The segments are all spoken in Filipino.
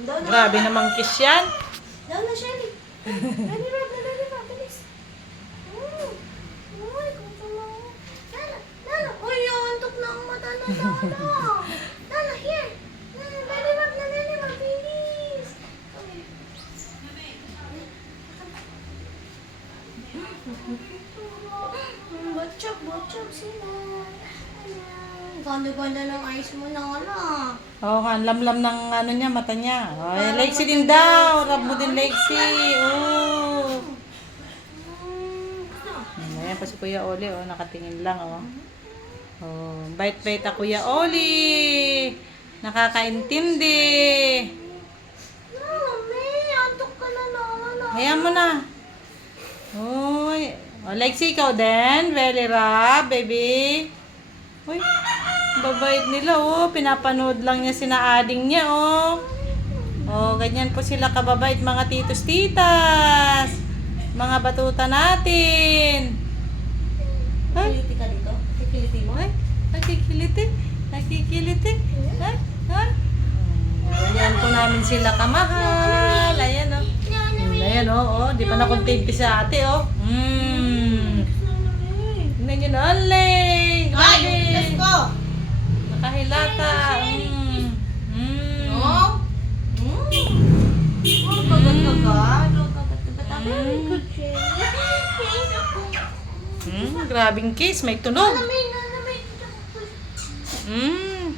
Grabe namang kiss yan. Down na, Shelly. Dali, Rob. Dali, Rob. Bilis. Uy, gusto mo. Lala, Lala. Uy, antok na ang mata na Lala. Lala, here. Dali, Rob. Dali, Rob. Bilis. Botchok sila. Ganda-ganda ng eyes mo na, Lala. Oo, ang lamlam ng ano niya, mata niya. Ay, Lexi din daw. Rub mo din, Lexi. Oh. Ayan pa si Kuya Oli, oh. Nakatingin lang, oh. Oh, bait-bait ako, Kuya Oli. Nakakaintindi. Mami, antok ka na, Lala. Hayaan mo na. Uy. Oh, Lexi, ikaw din. Very rub, baby. Uy. Babait nila, oh. Pinapanood lang niya sina ading niya, oh. Oh, ganyan po sila kababait mga titos, titas. Mga batuta natin. Ay, Kiliti ka dito? Kikiliti mo? ay, nakikiliti. Nakikiliti. Ay, ay. Ganyan po namin sila kamahal. Ayan, oh. Ayan, oh, oh. Di pa nakuntimpi sa ate, oh. Tingnan nyo na, alay. Let's go! Nakahilata. No? Oh, kagat-kagat. Very good, Shelly. Grabing kiss, may tunog. Alamay. Mm.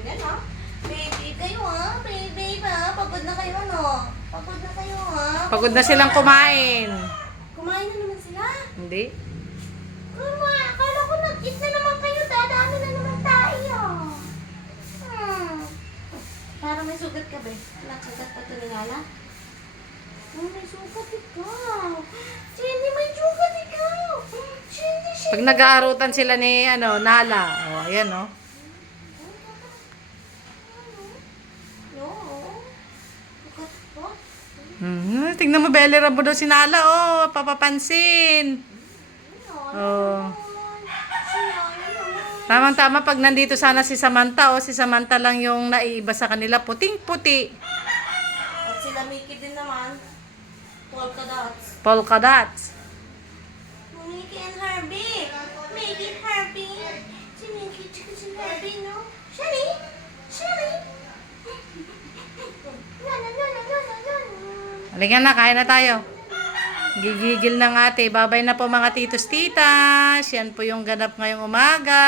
Yan, ha? Baby kayo, ha? Baby ba? Pagod na kayo, no? Pagod na kayo, ha? Pagod na silang kumain. Kumain na naman sila? Hindi? Akala ko nag-eat na naman kayo. Dadami na naman tayo. Parang may sugat ka, be. Nagsugat pa ito ni Lala? Oh, may sugat ikaw. Jenny, may sugat ikaw. Jenny. Pag nag-aarutan sila ni Nala. Oh, ayan, oh. No. Sugat po. Tingnan mo, belly rub mo daw si Nala, oh. Papapansin. Oh. Tamang-tama pag nandito sana si Samantha, oh. Si Samantha lang yung naiiba sa kanila. Puting-puti. At sila Mickey din naman. Polka dots. Polka dots. Mickey and Herbie. Mickey and Herbie. Si Mickey at si Herbie, no? Shelly? Halika na, kain na tayo. Gigigil ng ate. Babay na po mga titos, titas. Yan po yung ganap ngayong umaga.